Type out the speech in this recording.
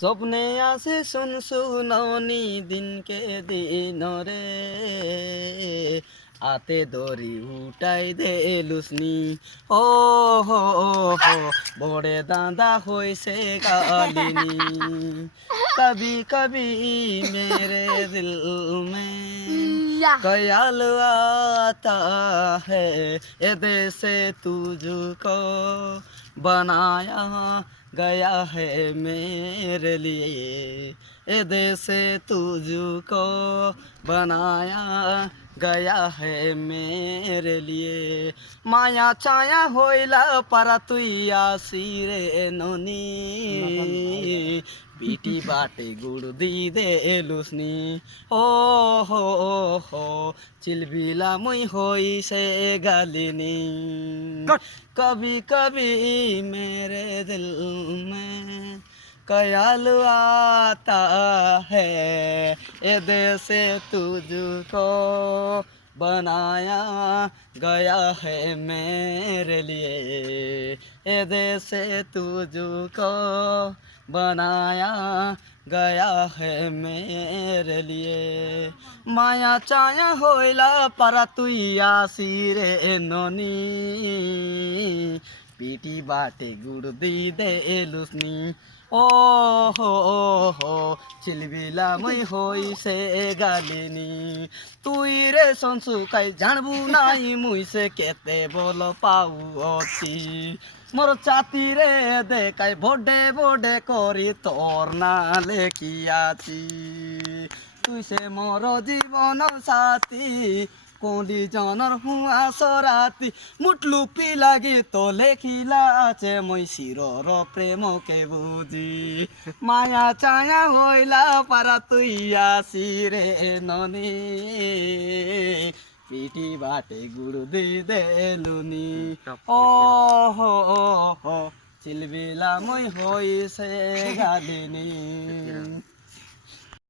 স্বপ্নে আছে শুন শুননি দিনকে দিন রে আতে দড়ি উঠাই দে লুসনি ও হো হো বড়ে দাদা হইছে গালিনী কবি কবি মেরে দিল মে ख्याल आता है ये देश तुझको बनाया गया है मेरे लिए ये देश तुझको बनाया गया है मेरे लिए माया छाया होइला पारा तुई आसिरे ननी पीटी बाटे गुड़ दी दे लुसनी ओ हो चिलबिला मुई होई से गालिनी कभी कभी मेरे दिल में ख्याल आता है ये देश तुझको बनाया गया है मेरे लिए ये देश तुझको बनाया गया है मेरे लिए माया चाया होइला पारा तुई आसिरे ननी पीटी बाटे गुड़ दी दे लुसनी ओ हो चिलबिला মই হইছে গালিনী তুই রে সনসু কাই জানবু নাই মুইছে কেতে বল পাউ অতি মোর চাতি রে দেখাই বডে বডে করি তোর নালে কি আছি তুই সে মোর জীবন সাথী কোঁডি জনর হুয়া সরাতি মুটলুপি লাগি তো লেখিলা আছে মই শিরর প্রেমকে বুঝি মায়া চায়া হইলা পারা তুই আসি রে ননি পিটি বাটে গুড় দি দেলুনি ও হো চিলবিলা মই হইছে গালিনী